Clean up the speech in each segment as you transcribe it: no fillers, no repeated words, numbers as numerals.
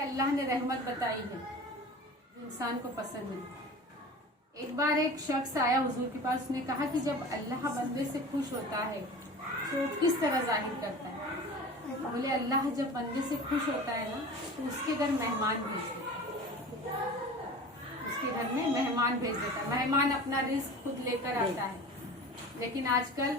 अल्लाह ने रहमत बताई है जो इंसान को पसंद है। एक बार एक शख्स आया हुजूर के पास, उसने कहा कि जब अल्लाह बंदे से खुश होता है तो किस तरह जाहिर करता है? बोले अल्लाह जब बंदे से खुश होता है ना तो उसके घर मेहमान भेज देता है, उसके घर में मेहमान भेज देता है। मेहमान अपना रिस्क खुद लेकर आता है। लेकिन आजकल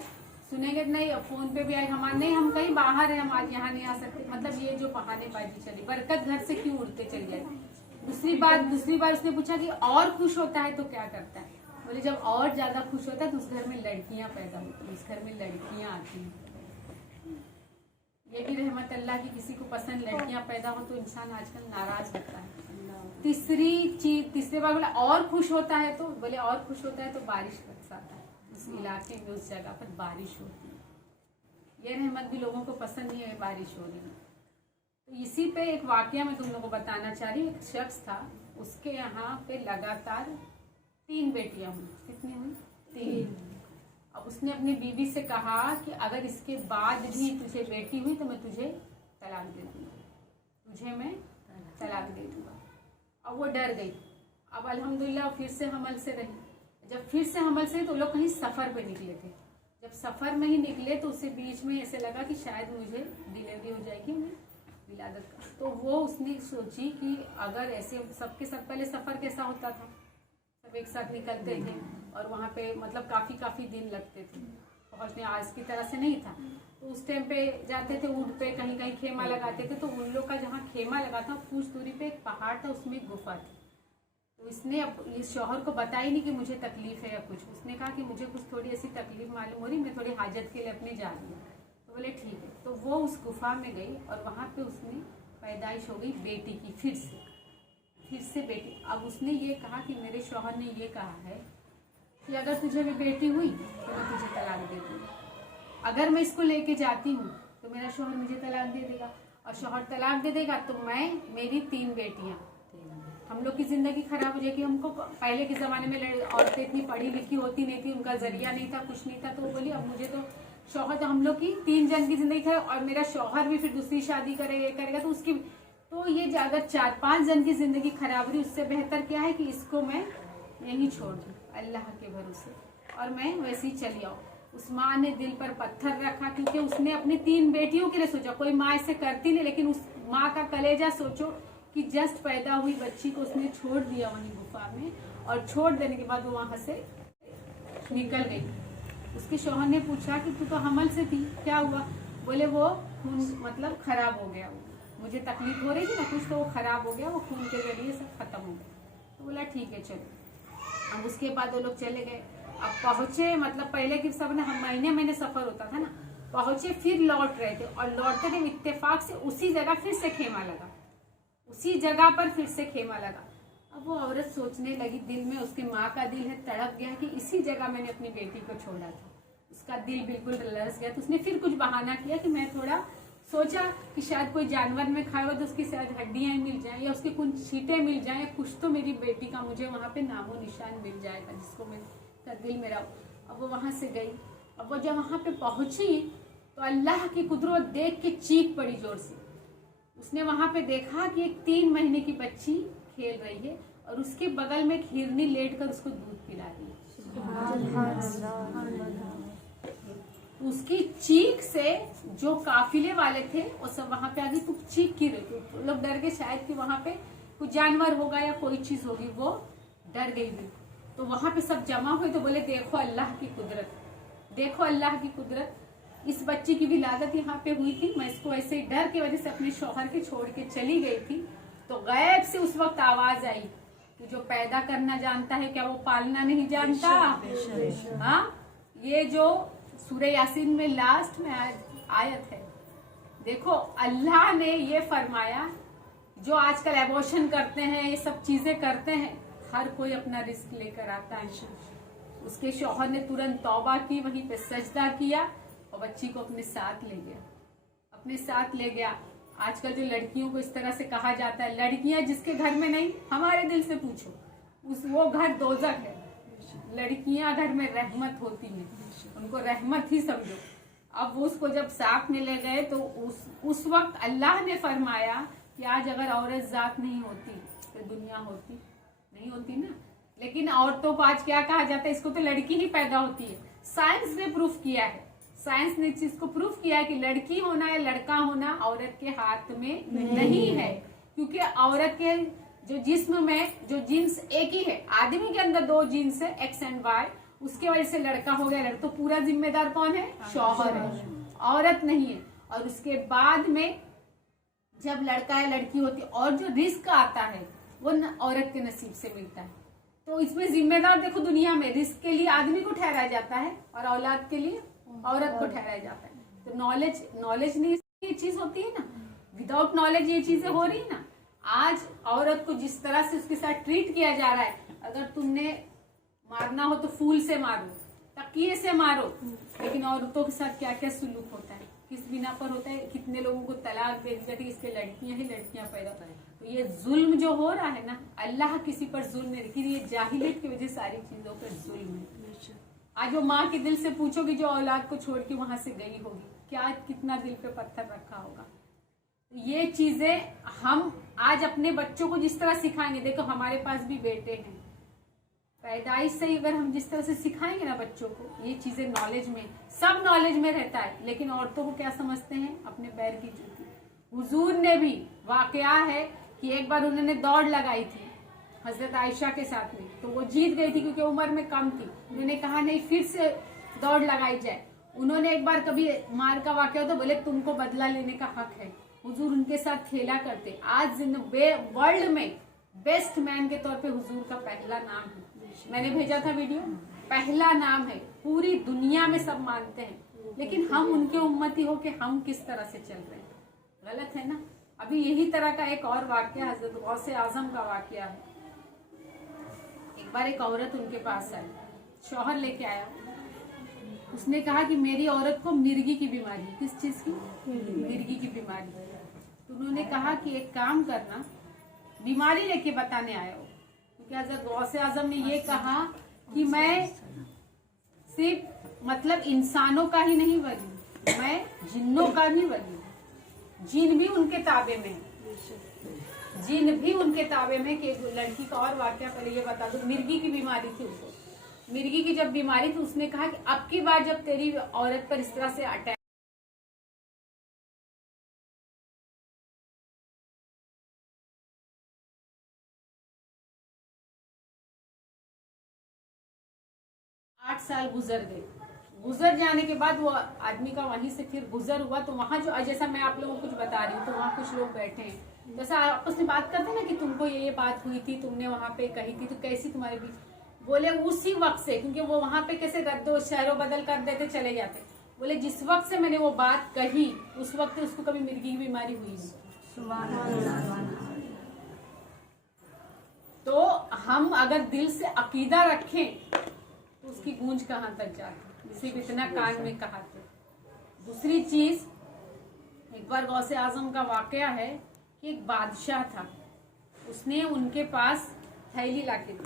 सुनेंगे नहीं, फोन पे भी आए हमारे नहीं, हम कहीं बाहर हैं, हम आज यहाँ नहीं आ सकते। मतलब ये जो बहानेबाजी चली, बरकत घर से क्यों उड़ते चली जाती। दूसरी बार उसने पूछा कि और खुश होता है तो क्या करता है? बोले जब और ज्यादा खुश होता है तो उस घर में लड़कियां पैदा होती हैं, उस घर में लड़कियां आती हैं। ये भी रहमत अल्लाह की, किसी को पसंद लड़कियां पैदा हो तो इंसान आजकल नाराज होता है। तीसरी बार बोला और खुश होता है तो बोले और खुश होता है तो बारिश बरसाता है, उस इलाके में उस जगह पर बारिश होती है। ये रहमत भी लोगों को पसंद नहीं है, बारिश हो रही है। तो इसी पे एक वाकया मैं तुम लोगों को बताना चाह रही हूँ। एक शख्स था, उसके यहाँ पे लगातार 3 बेटियां हुई। कितनी हुई? 3। अब उसने अपनी बीवी से कहा कि अगर इसके बाद भी तुझे बेटी हुई तो मैं तुझे तलाक दे दूंगा, तुझे मैं तलाक दे दूंगा। अब वो डर गई। अब अल्हम्दुलिल्लाह फिर से हमल से रही। जब फिर से हमल से तो लोग कहीं सफर पे निकले थे। जब सफर में ही निकले तो उसे बीच में ऐसे लगा कि शायद मुझे डिलीवरी हो जाएगी, विलादत का। तो वो उसने सोची कि अगर ऐसे सबके सब पहले सफर कैसा होता था, सब एक साथ निकलते थे और वहाँ पे मतलब काफी दिन लगते थे पहुँचने, आज की तरह से नहीं था। तो उस टाइम पे जाते थे ऊँट पे, कहीं कहीं खेमा लगाते थे। तो उन लोग का जहाँ खेमा लगा था कुछ दूरी पे एक पहाड़ था, उसमें एक गुफा थी। तो इसने इस शौहर को बताया नहीं कि मुझे तकलीफ है या कुछ। उसने कहा कि मुझे कुछ थोड़ी ऐसी तकलीफ मालूम हो रही, मैं थोड़ी हाजत के लिए अपने जा रही हूँ। तो बोले ठीक है। तो वो उस गुफा में गई और वहाँ पे उसने पैदाइश हो गई बेटी की, फिर से बेटी। अब उसने ये कहा कि मेरे शौहर ने ये कहा है कि अगर तुझे भी बेटी हुई तो मैं तुझे तलाक दे दूँगी। अगर मैं इसको लेके जाती हूँ तो मेरा शौहर मुझे तलाक दे देगा, और शौहर तलाक दे देगा तो मेरी 3 बेटियाँ, हम लोग की जिंदगी खराब हो जाएगी। हमको पहले के ज़माने में औरतें इतनी पढ़ी लिखी होती नहीं थी, उनका जरिया नहीं था, कुछ नहीं था। तो वो बोली अब मुझे तो शौहर, तो हम लोग की 3 जन की जिंदगी खराब, और मेरा शौहर भी फिर दूसरी शादी करेगा तो उसकी, तो ये अगर 4-5 जन की जिंदगी खराब रही, उससे बेहतर क्या है कि इसको मैं यहीं छोड़ दूँ अल्लाह के भरोसे और मैं वैसे ही चली आऊँ। उस माँ ने दिल पर पत्थर रखा, क्योंकि उसने अपनी 3 बेटियों के लिए सोचा। कोई माँ ऐसे करती नहीं, लेकिन उस माँ का कलेजा सोचो कि जस्ट पैदा हुई बच्ची को उसने छोड़ दिया वहीं गुफा में, और छोड़ देने के बाद वो वहां से निकल गई। उसके शौहर ने पूछा कि तू तो हमल से थी, क्या हुआ? बोले वो खून मतलब खराब हो गया, मुझे तकलीफ हो रही थी ना कुछ, तो वो खराब हो गया, वो खून के जरिए सब खत्म हो गया। तो बोला ठीक है चलो। अब उसके बाद वो लोग चले गए। अब पहुंचे, मतलब पहले की सब ना हम महीने सफर होता था ना, पहुंचे फिर लौट रहे थे, और लौटते थे इत्तेफाक से उसी जगह फिर से खेमा लगा, उसी जगह पर फिर से खेमा लगा। अब वो औरत सोचने लगी, दिल में उसकी माँ का दिल है तड़प गया कि इसी जगह मैंने अपनी बेटी को छोड़ा था। उसका दिल बिल्कुल लरस गया। तो उसने फिर कुछ बहाना किया कि मैं थोड़ा सोचा कि शायद कोई जानवर में खाया हो तो उसकी शायद हड्डियां मिल जाएं, या उसके कुछ छींटे मिल जाएं, या कुछ तो मेरी बेटी का मुझे वहाँ पे नामो निशान मिल जाएगा जिसको मेरा दिल मेरा। अब वो वहाँ से गई। अब वो जब वहाँ पे पहुंची तो अल्लाह की कुदरत देख के चीख पड़ी जोर से। उसने वहां पे देखा कि एक 3 महीने की बच्ची खेल रही है और उसके बगल में एक हिरनी लेटकर उसको दूध पिला रही है। उसकी चीख से जो काफिले वाले थे वो सब वहां पे आगे, तू चीख की रही, तो लोग डर गए शायद कि वहां पे कुछ जानवर होगा या कोई चीज होगी, वो डर गई भी। तो वहां पे सब जमा हुए तो बोले देखो अल्लाह की कुदरत, देखो अल्लाह की कुदरत। इस बच्ची की विलादत यहाँ पे हुई थी, मैं इसको ऐसे ही डर की वजह से अपने शौहर के छोड़ के चली गई थी। तो गैब से उस वक्त आवाज आई कि जो पैदा करना जानता है क्या वो पालना नहीं जानता? हाँ, ये जो सूरह यासीन में लास्ट में आयत है, देखो अल्लाह ने ये फरमाया, जो आजकल एबॉर्शन करते हैं, ये सब चीजें करते हैं, हर कोई अपना रिस्क लेकर आता है। उसके शौहर ने तुरंत तौबा की, वहीं पे सजदा किया और बच्ची को अपने साथ ले गया। आजकल जो लड़कियों को इस तरह से कहा जाता है, लड़कियां जिसके घर में नहीं, हमारे दिल से पूछो, वो घर दोजख है। लड़कियां घर में रहमत होती हैं, उनको रहमत ही समझो। अब वो उसको जब साथ में ले गए तो उस वक्त अल्लाह ने फरमाया कि आज अगर औरत जात नहीं होती तो दुनिया होती नहीं होती ना। लेकिन औरतों को आज क्या कहा जाता है, इसको तो लड़की ही पैदा होती है। साइंस ने प्रूफ किया है, साइंस ने इस चीज को प्रूफ किया है कि लड़की होना या लड़का होना औरत के हाथ में नहीं है, क्योंकि औरत के जो जिस्म में जो जीन्स एक ही है, आदमी के अंदर 2 जीन्स है, एक्स एंड वाई, उसके वजह से लड़का हो गया। तो पूरा जिम्मेदार कौन है? शौहर है, औरत नहीं है। और उसके बाद में जब लड़का है लड़की होती है, और जो रिस्क आता है वो औरत के नसीब से मिलता है। तो इसमें जिम्मेदार देखो, दुनिया में रिस्क के लिए आदमी को ठहराया जाता है और औलाद के लिए औरत को ठहराया जाता है। तो नॉलेज नहीं ये चीज होती है ना, विदाउट नॉलेज ये चीजें हो रही है ना। आज औरत को जिस तरह से उसके साथ ट्रीट किया जा रहा है, अगर तुमने मारना हो तो फूल से मारो, तकिए से मारो, लेकिन औरतों के साथ क्या क्या सुलूक होता है, किस बिना पर होता है। कितने लोगों को तलाक दे दी जाती है, इसके लड़कियां ही लड़कियां पैदा होता है। तो ये जुल्म जो हो रहा है ना, अल्लाह किसी पर जुल्म नहीं, लेकिन ये जाहिलियत की वजह सारी चीजों पर जुल्म है। आज वो माँ के दिल से पूछोगी जो औलाद को छोड़ के वहां से गई होगी, क्या कितना दिल पे पत्थर रखा होगा। ये चीजें हम आज अपने बच्चों को जिस तरह सिखाएंगे, देखो हमारे पास भी बेटे हैं, पैदाइश से ही अगर हम जिस तरह से सिखाएंगे ना बच्चों को ये चीजें, नॉलेज में सब नॉलेज में रहता है, लेकिन औरतों को क्या समझते हैं? अपने पैर की जूती। हुजूर ने भी वाकया है कि एक बार उन्होंने दौड़ लगाई थी हजरत आयशा के साथ में, तो वो जीत गई थी क्योंकि उम्र में कम थी। उन्होंने कहा नहीं फिर से दौड़ लगाई जाए। उन्होंने एक बार कभी मार का वाकया हो तो बोले तुमको बदला लेने का हक है। हुजूर उनके साथ खेला करते। आज वर्ल्ड में बेस्ट मैन के तौर पे हुजूर का पहला नाम है। मैंने भेजा था वीडियो, पहला नाम है, पूरी दुनिया में सब मानते हैं, लेकिन हम उनके उम्मती हो के हम किस तरह से चल रहे हैं, गलत है ना। अभी यही तरह का एक और वाकया हजरत गौसे आजम का वाकया है। एक बार एक औरत उनके पास आई, शौहर लेके आया, उसने कहा कि मेरी औरत को मिर्गी की बीमारी। किस चीज की? मिर्गी की बीमारी। तो उन्होंने कहा कि एक काम करना, बीमारी लेके बताने आया हो, क्योंकि हजरत गौसे आजम ने ये कहा कि मैं सिर्फ मतलब इंसानों का ही नहीं वली, मैं जिन्नों का भी वली। जिन भी उनके ताबे में, जिन भी उनके ताबे में। कि लड़की का और वाकया पहले ये बता दो, मिर्गी की बीमारी थी उसको। मिर्गी की जब बीमारी थी, उसने कहा कि अब की बार जब तेरी औरत पर इस तरह से अटैक 8 साल गुजर गए। गुजर जाने के बाद वो आदमी का वहीं से फिर गुजर हुआ, तो वहां जो जैसा मैं आप लोगों को कुछ बता रही हूँ, तो वहाँ कुछ लोग बैठे हैं, जैसा आपस में बात करते हैं ना कि तुमको ये बात हुई थी, तुमने वहां पे कही थी, तो कैसी तुम्हारे बीच। बोले उसी वक्त से, क्योंकि वो वहां पे कैसे रद्दो शहरों बदल कर देते चले जाते। बोले जिस वक्त से मैंने वो बात कही उस वक्त उसको कभी मिर्गी की बीमारी हुई नहीं। तो हम अगर दिल से अकीदा रखें तो उसकी गूंज कहाँ तक जाती, सिर्फ इतना कान में कहा थे। दूसरी चीज, एक बार गौसे आजम का वाकया है कि एक बादशाह था, उसने उनके पास थैली लाके दी।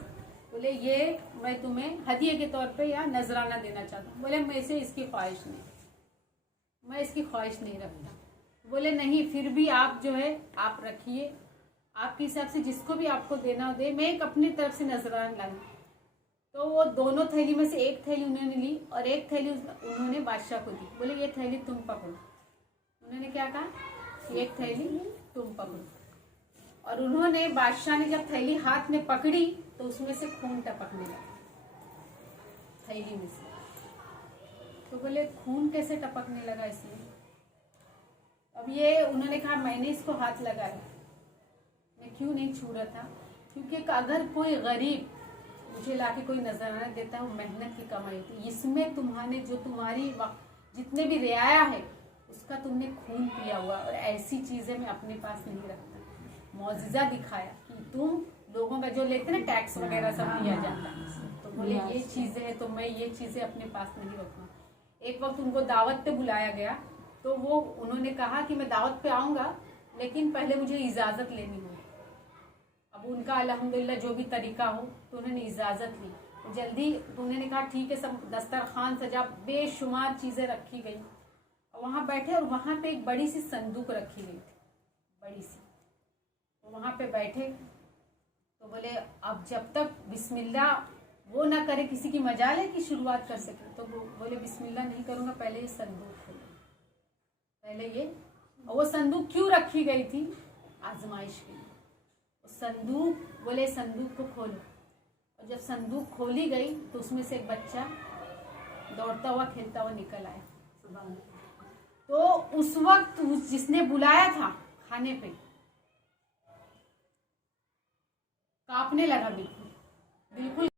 बोले ये मैं तुम्हें हदिये के तौर पे या नजराना देना चाहता हूँ। बोले मैं से इसकी ख्वाहिश नहीं, मैं इसकी ख्वाहिश नहीं रखता। बोले नहीं, फिर भी आप जो है आप रखिए, आपके हिसाब से जिसको भी आपको देना हो दे, मैं एक अपनी तरफ से नजराना लाई। तो वो दोनों थैली में से एक थैली उन्होंने ली और एक थैली उन्होंने बादशाह को दी। बोले ये थैली तुम पकड़ो। उन्होंने क्या कहा, एक थैली तुम पकड़ो। और उन्होंने, बादशाह ने जब थैली हाथ में पकड़ी तो उसमें से खून टपकने लगा थैली में से। तो बोले खून कैसे टपकने लगा इसमें? अब ये उन्होंने कहा मैंने इसको हाथ लगाया, मैं क्यों नहीं छू रहा था, क्योंकि अगर कोई गरीब मुझे लाके कोई नजराना देता है वो मेहनत की कमाई थी, इसमें तुम्हारे जो तुम्हारी जितने भी रियाया है उसका तुमने खून पिया हुआ, और ऐसी चीजें मैं अपने पास नहीं रखता। मौजिजा दिखाया कि तुम लोगों का जो लेते ना टैक्स वगैरह सब दिया जाता है, तो बोले ये चीजें हैं तो मैं ये चीजें अपने पास नहीं रखूंगा। एक वक्त उनको दावत पे बुलाया गया, तो वो उन्होंने कहा कि मैं दावत पे आऊंगा लेकिन पहले मुझे इजाजत लेनी होगी। अब उनका अल्हम्दुलिल्लाह जो भी तरीका हो, तो उन्होंने इजाजत ली। तो जल्दी तो उन्होंने कहा ठीक है, सब दस्तरखान सजा, बेशुमार चीजें रखी गई, और वहां बैठे, और वहां पे एक बड़ी सी संदूक रखी गई थी, बड़ी सी। तो वहां पे बैठे तो बोले अब जब तक बिस्मिल्लाह वो ना करे, किसी की मजाल है कि शुरुआत कर सके, तो वो बोले बिस्मिल्लाह नहीं करूंगा, पहले ये संदूक खोलो, पहले ये। और वो संदूक क्यों रखी गई थी? आजमाइश के लिए। संदूक बोले संदूक को खोलो, और जब संदूक खोली गई तो उसमें से एक बच्चा दौड़ता हुआ खेलता हुआ निकल आया। तो उस वक्त जिसने बुलाया था खाने पे कांपने लगा, बिल्कुल बिल्कुल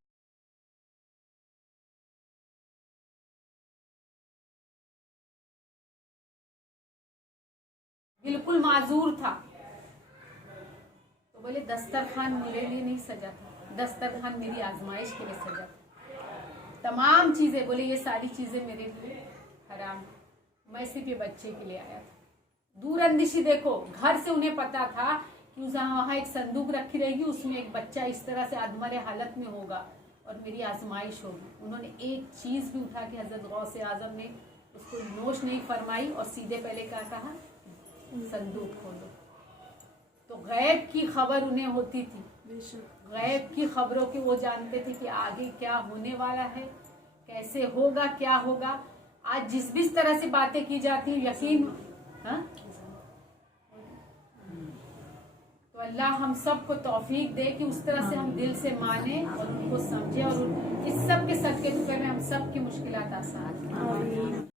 बिल्कुल माजूर था। तो बोले दस्तरखान मेरे लिए नहीं सजा था, दस्तरखान मेरी आजमाइश के लिए सजा था। तमाम चीजें बोले ये सारी चीजें मेरे लिए हराम, मैं सिर्फ ये बच्चे के लिए आया था। दूर अंदेशी देखो, घर से उन्हें पता था कि वहां एक संदूक रखी रहेगी, उसमें एक बच्चा इस तरह से अधमरे हालत में होगा और मेरी आजमाइश होगी। उन्होंने एक चीज भी उठा के हजरत गौसे आजम ने उसको नोश नहीं फरमाई और सीधे पहले क्या कहा? संदूक खोलो। तो गैब की खबर उन्हें होती थी, गैब की खबरों के वो जानते थे कि आगे क्या होने वाला है, कैसे होगा, क्या होगा। आज जिस भी तरह से बातें की जाती है, यकीन तो अल्लाह हम सबको तौफीक दे कि उस तरह से हम दिल से माने और उनको समझे और इस सब के सदके में हम सब की मुश्किलात आसान